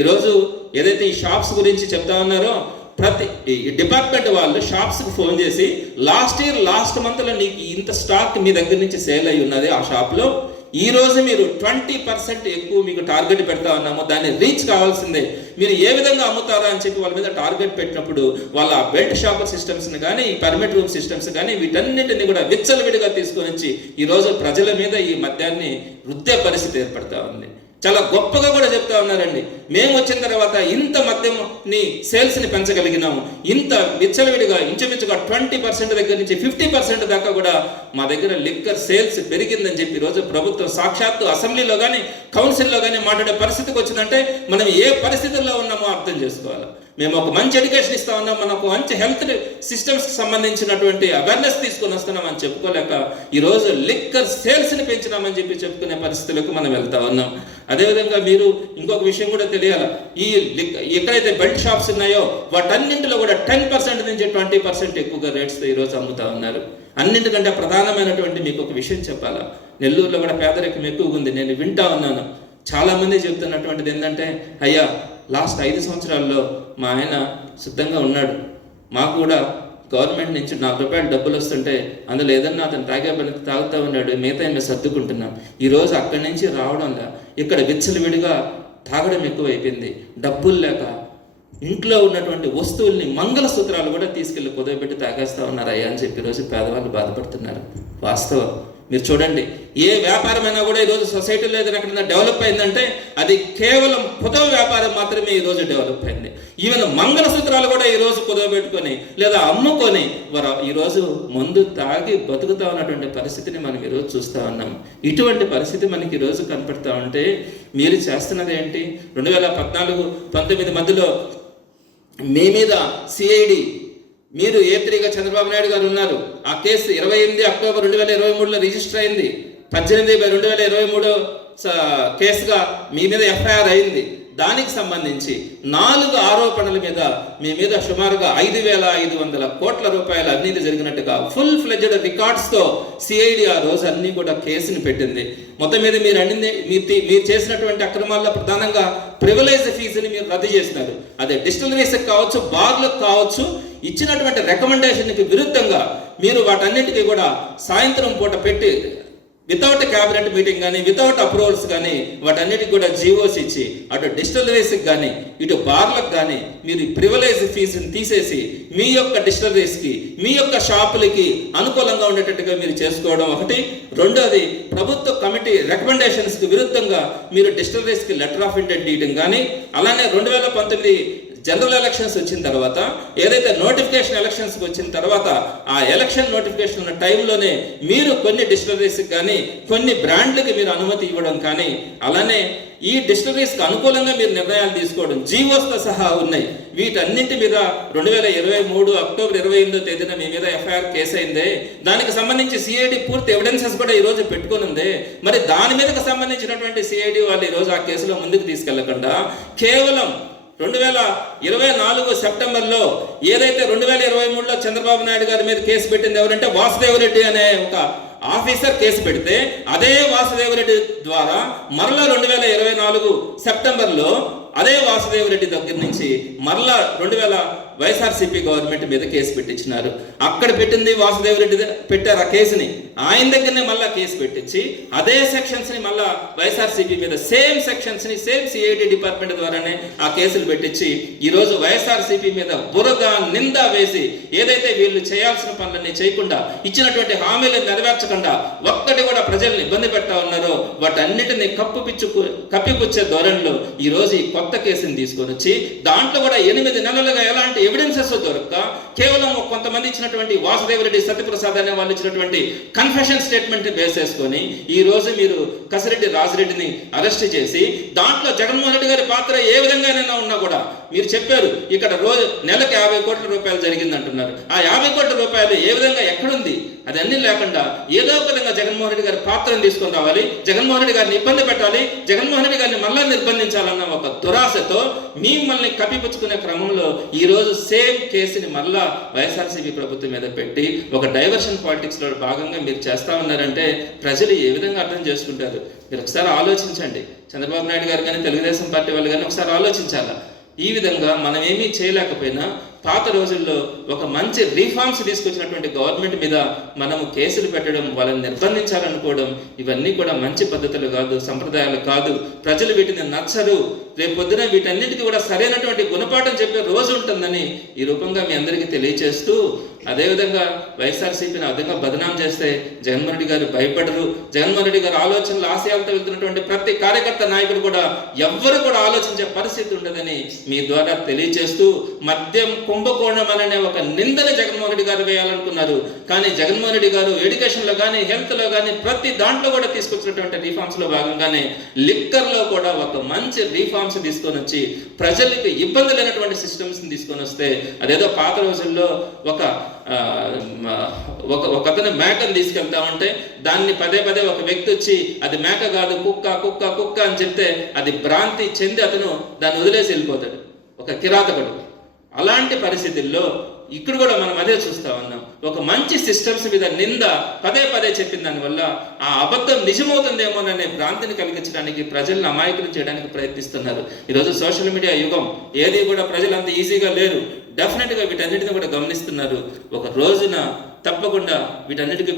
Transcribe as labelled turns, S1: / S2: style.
S1: ఈరోజు ఏదైతే ఈ షాప్స్ గురించి చెప్తా ఉన్నారో ప్రతి డిపార్ట్మెంట్ వాళ్ళు షాప్స్కి ఫోన్ చేసి లాస్ట్ ఇయర్ లాస్ట్ మంత్లో నీకు ఇంత స్టాక్ మీ దగ్గర నుంచి సేల్ అయి ఉన్నది ఆ షాప్లో. ఈ రోజు మీరు ట్వంటీ పర్సెంట్ ఎక్కువ మీకు టార్గెట్ పెడతా ఉన్నాము. దాన్ని రీచ్ కావాల్సిందే. మీరు ఏ విధంగా అమ్ముతారా? అని చెప్పి వాళ్ళ మీద టార్గెట్ పెట్టినప్పుడు వాళ్ళ బెల్ట్ షాపర్ సిస్టమ్స్ని కానీ ఈ పర్మిట్ రూమ్ సిస్టమ్స్ కానీ వీటన్నిటిని కూడా విచ్చలవిడిగా తీసుకొని వచ్చి ఈ రోజు ప్రజల మీద ఈ మద్యాన్ని వృద్ధే పరిస్థితి ఏర్పడతా ఉంది. చాలా గొప్పగా కూడా చెప్తా ఉన్నారండి. మేము వచ్చిన తర్వాత ఇంత మద్యంని సేల్స్ని పెంచగలిగినాము. ఇంత విచ్చలవిడిగా ఇంచుమించుగా ట్వంటీ పర్సెంట్ దగ్గర నుంచి ఫిఫ్టీ పర్సెంట్ దాకా కూడా మా దగ్గర లిక్కర్ సేల్స్ పెరిగిందని చెప్పి ఈరోజు ప్రభుత్వం సాక్షాత్తు అసెంబ్లీలో కానీ కౌన్సిల్లో కానీ మాట్లాడే పరిస్థితికి వచ్చిందంటే మనం ఏ పరిస్థితుల్లో ఉన్నామో అర్థం చేసుకోవాలి. మేము ఒక మంచి ఎడ్యుకేషన్ ఇస్తా ఉన్నాం మనకు మంచి హెల్త్ సిస్టమ్స్కి సంబంధించినటువంటి అవేర్నెస్ తీసుకొని వస్తున్నామని చెప్పుకోలేక ఈరోజు లిక్కర్ సేల్స్ని పెంచినామని చెప్పి చెప్పుకునే పరిస్థితులకు మనం వెళ్తా ఉన్నాం. అదేవిధంగా మీరు ఇంకొక విషయం కూడా తెలియాలి. ఈ లిక్ ఎక్కడైతే బెల్ట్ షాప్స్ ఉన్నాయో వాటన్నింటిలో కూడా టెన్ పర్సెంట్ నుంచి ట్వంటీ పర్సెంట్ ఎక్కువగా రేట్స్తో ఈరోజు అమ్ముతా ఉన్నారు. అన్నింటికంటే ప్రధానమైనటువంటి మీకు ఒక విషయం చెప్పాలా. నెల్లూరులో కూడా పేదరికం ఎక్కువగా ఉంది నేను వింటా ఉన్నాను. చాలామంది చెప్తున్నటువంటిది ఏంటంటే అయ్యా లాస్ట్ ఐదు సంవత్సరాల్లో మా ఆయన సిద్ధంగా ఉన్నాడు. మాకు కూడా గవర్నమెంట్ నుంచి నాలుగు రూపాయలు డబ్బులు వస్తుంటే అందులో ఏదన్నా అతను తాగే పని తాగుతూ ఉన్నాడు మిగతా మేము సర్దుకుంటున్నాం. ఈరోజు అక్కడి నుంచి రావడంలా ఇక్కడ విచ్చలవిడిగా తాగడం ఎక్కువైపోయింది. డబ్బులు లేక ఇంట్లో ఉన్నటువంటి వస్తువుల్ని మంగళసూత్రాలు కూడా తీసుకెళ్ళి కుదవబెట్టి తాగేస్తా ఉన్నారయ్యా అని చెప్పి ఈరోజు పేదవాళ్ళు బాధపడుతున్నారు. వాస్తవం. మీరు చూడండి ఏ వ్యాపారమైనా కూడా ఈరోజు సొసైటీలో ఏదైనా ఎక్కడైనా డెవలప్ అయిందంటే అది కేవలం పుదవ వ్యాపారం మాత్రమే ఈరోజు డెవలప్ అయింది. ఈవెన్ మంగళసూత్రాలు కూడా ఈరోజు కుదవబెట్టుకొని లేదా అమ్ముకొని వారు ఈరోజు మందు తాగి బతుకుతా ఉన్నటువంటి పరిస్థితిని మనం ఈరోజు చూస్తూ ఉన్నాం. ఇటువంటి పరిస్థితి మనకి ఈరోజు కనపడతా ఉంటే మీరు చేస్తున్నది ఏంటి? రెండు వేల పద్నాలుగు పంతొమ్మిది మధ్యలో మీ మీద సిఐడి మీరు ఏ చంద్రబాబు నాయుడు గారు ఉన్నారు. ఆ కేసు ఇరవై ఎనిమిది అక్టోబర్ రెండు వేల ఇరవై మూడులో రిజిస్టర్ అయింది. పద్దెనిమిది రెండు వేల ఇరవై మూడు కేసుగా మీ మీద ఎఫ్ఐఆర్ అయింది. దానికి సంబంధించి నాలుగు ఆరోపణల మీద మీ మీద సుమారుగా ఐదు వేల ఐదు వందల కోట్ల రూపాయల అవినీతి జరిగినట్టుగా ఫుల్ ఫ్లెడ్జెడ్ రికార్డ్స్తో సిఐడి ఆ రోజు అన్ని కూడా కేసుని పెట్టింది. మొత్తం మీద మీరు అన్ని మీరు మీరు చేసినటువంటి అక్రమాల్లో ప్రధానంగా ప్రివిలైజ్ ఫీజుని మీరు రద్దు చేసినారు. అదే డిస్టిలరీస్కి కావచ్చు బార్లకు కావచ్చు ఇచ్చినటువంటి రికమెండేషన్కి విరుద్ధంగా మీరు వాటన్నిటికీ కూడా సాయంత్రం పూట పెట్టి వితౌట్ క్యాబినెట్ మీటింగ్ కానీ వితౌట్ అప్రూవల్స్ కానీ వాటన్నిటికి కూడా జీవోస్ ఇచ్చి అటు డిస్టలరీస్కి కానీ ఇటు బార్లకు కానీ మీరు ప్రివలైజ్ ఫీజుని తీసేసి మీ యొక్క డిస్టలరీస్కి మీ యొక్క షాపులకి అనుకూలంగా ఉండేటట్టుగా మీరు చేసుకోవడం ఒకటి. రెండోది ప్రభుత్వ కమిటీ రికమెండేషన్స్కి విరుద్ధంగా మీరు డిస్టలరీస్కి లెటర్ ఆఫ్ ఇంటెంట్ ఇవ్వడం కానీ అలానే రెండు వేల పంతొమ్మిది జనరల్ ఎలక్షన్స్ వచ్చిన తర్వాత ఏదైతే నోటిఫికేషన్ ఎలక్షన్స్కి వచ్చిన తర్వాత ఆ ఎలక్షన్ నోటిఫికేషన్ ఉన్న టైంలోనే మీరు కొన్ని డిస్టరీస్కి కానీ కొన్ని బ్రాండ్లకి మీరు అనుమతి ఇవ్వడం కానీ అలానే ఈ డిస్టరీస్కి అనుకూలంగా మీరు నిర్ణయాలు తీసుకోవడం జీవోస్తో సహా ఉన్నాయి. వీటన్నింటి మీద రెండు వేల ఇరవై మూడు అక్టోబర్ ఇరవై ఎనిమిదో తేదీన మీ మీద ఎఫ్ఐఆర్ కేసు అయిందే దానికి సంబంధించి సిఐడి పూర్తి ఎవిడెన్సెస్ కూడా ఈ రోజు పెట్టుకుని ఉంది మరి దాని మీదకి సంబంధించినటువంటి సిఐడి వాళ్ళు ఈ రోజు ఆ కేసులో ముందుకు తీసుకెళ్ళకుండా కేవలం రెండు వేల ఇరవై నాలుగు సెప్టెంబర్లో ఏదైతే రెండు వేల ఇరవై మూడులో చంద్రబాబు నాయుడు గారి మీద కేసు పెట్టింది ఎవరంటే వాసుదేవరెడ్డి అనే ఒక ఆఫీసర్ కేసు పెడితే అదే వాసుదేవరెడ్డి ద్వారా మరలా రెండు వేల ఇరవై నాలుగు సెప్టెంబర్లో అదే వాసుదేవరెడ్డి దగ్గర నుంచి మరలా రెండు వేల వైఎస్ఆర్సీపీ గవర్నమెంట్ మీద కేసు పెట్టించినారు. అక్కడ పెట్టింది వాసుదేవరెడ్డి రెడ్డి పెట్టారు ఆ కేసుని. ఆయన దగ్గరనే మళ్ళా కేసు పెట్టించి అదే సెక్షన్స్ని మళ్ళా వైఎస్ఆర్సీపీ మీద సేమ్ సెక్షన్స్ని సేమ్ సిఐడి డిపార్ట్మెంట్ ద్వారానే ఆ కేసులు పెట్టించి ఈరోజు వైఎస్ఆర్సీపీ మీద బురద నింద వేసి ఏదైతే వీళ్ళు చేయాల్సిన పనులన్నీ చేయకుండా ఇచ్చినటువంటి హామీలను నెరవేర్చకుండా ఒక్కటి కూడా ప్రజల్ని ఇబ్బంది పెడతా ఉన్నారో వాటన్నిటిని కప్పు పిచ్చు కప్పిపుచ్చే ధోరణిలో ఈ రోజు ఈ కొత్త కేసుని తీసుకొని వచ్చి దాంట్లో కూడా ఎనిమిది నెలలుగా ఎలాంటి ఎవిడెన్సెస్ దొరక్క కేవలం కొంతమంది ఇచ్చినటువంటి వాసుదేవరెడ్డి సత్యప్రసాద్ అనే వాళ్ళు ఇచ్చినటువంటి కన్ఫెషన్ స్టేట్మెంట్ బేస్ చేసుకొని ఈ రోజు మీరు కసిరెడ్డి రాజిరెడ్డిని అరెస్ట్ చేసి దాంట్లో జగన్మోహన్ రెడ్డి గారి పాత్ర ఏ విధంగానైనా ఉన్నా కూడా మీరు చెప్పారు ఇక్కడ రోజు నెలకు యాభై కోట్ల రూపాయలు జరిగింది అంటున్నారు ఆ యాభై కోట్ల రూపాయలు ఏ విధంగా ఎక్కడుంది? అది అన్ని లేకుండా ఏదో ఒక విధంగా జగన్మోహన్ రెడ్డి గారి పాత్రను తీసుకొని రావాలి జగన్మోహన్ రెడ్డి గారిని ఇబ్బంది పెట్టాలి జగన్మోహన్ రెడ్డి గారిని మళ్ళా నిర్బంధించాలన్న ఒక దురాశతో మిమ్మల్ని కప్పిపుచ్చుకునే క్రమంలో ఈ రోజు సేమ్ కేసుని మళ్ళా వైఎస్ఆర్సీపీ ప్రభుత్వం మీద పెట్టి ఒక డైవర్షన్ పాలిటిక్స్లో భాగంగా మీరు చేస్తా ఉన్నారంటే ప్రజలు ఏ విధంగా అర్థం చేసుకుంటారు? మీరు ఒకసారి ఆలోచించండి. చంద్రబాబు నాయుడు గారు కానీ తెలుగుదేశం పార్టీ వాళ్ళు కానీ ఒకసారి ఆలోచించాలా? ఈ విధంగా మనం ఏమీ చేయలేకపోయినా పాత రోజుల్లో ఒక మంచి రీఫార్మ్స్ తీసుకొచ్చినటువంటి గవర్నమెంట్ మీద మనము కేసులు పెట్టడం వాళ్ళని నిర్బంధించాలనుకోవడం ఇవన్నీ కూడా మంచి పద్ధతులు కాదు సంప్రదాయాలు కాదు. ప్రజలు వీటిని నచ్చరు. రేపు పొద్దున వీటన్నిటికీ కూడా సరైనటువంటి గుణపాఠం చెప్పే రోజు ఉంటుందని ఈ రూపంగా మీ అందరికీ తెలియచేస్తూ అదేవిధంగా వైఎస్ఆర్సీపీని అధికంగా బదనాం చేస్తే జగన్మోహన్ రెడ్డి గారు భయపడరు. జగన్మోహన్ రెడ్డి గారు ఆలోచనలు ఆశయాలతో వెళ్తున్నటువంటి ప్రతి కార్యకర్త నాయకుడు కూడా ఎవ్వరు కూడా ఆలోచించే పరిస్థితి ఉండదని మీ ద్వారా తెలియచేస్తూ మద్యం కుంభకోణం అనే ఒక నిందని జగన్మోహన్ రెడ్డి గారు వేయాలనుకున్నారు. కానీ జగన్మోహన్ రెడ్డి గారు ఎడ్యుకేషన్లో కానీ హెల్త్లో కానీ ప్రతి దాంట్లో కూడా తీసుకొచ్చినటువంటి రీఫార్మ్స్లో భాగంగానే లిక్కర్లో కూడా ఒక మంచి రీఫార్మ్స్ తీసుకొని వచ్చి ప్రజలకు ఇబ్బంది లేనటువంటి సిస్టమ్స్ని తీసుకొని వస్తే అదేదో పాత రోజుల్లో ఒక ఒక ఒకతను మేకను తీసుకెళ్తా ఉంటే దాన్ని పదే పదే ఒక వ్యక్తి వచ్చి అది మేక కాదు కుక్క కుక్క కుక్క అని చెప్తే అది భ్రాంతి చెంది అతను దాన్ని వదిలేసి వెళ్ళిపోతాడు. ఒక కిరాతకుడు. అలాంటి పరిస్థితుల్లో ఇక్కడ కూడా మనం అదే చూస్తా ఉన్నాం. ఒక మంచి సిస్టమ్స్ మీద నింద పదే పదే చెప్పిన దానివల్ల ఆ అబద్ధం నిజమవుతుందేమోననే భ్రాంతిని కలిగించడానికి ప్రజలను అమాయకులు చేయడానికి ప్రయత్నిస్తున్నారు. ఈరోజు సోషల్ మీడియా యుగం ఏది కూడా ప్రజలు అంత ఈజీగా లేరు. డెఫినెట్గా వీటన్నిటిని కూడా గమనిస్తున్నారు. ఒక రోజున తప్పకుండా వీటన్నిటికీ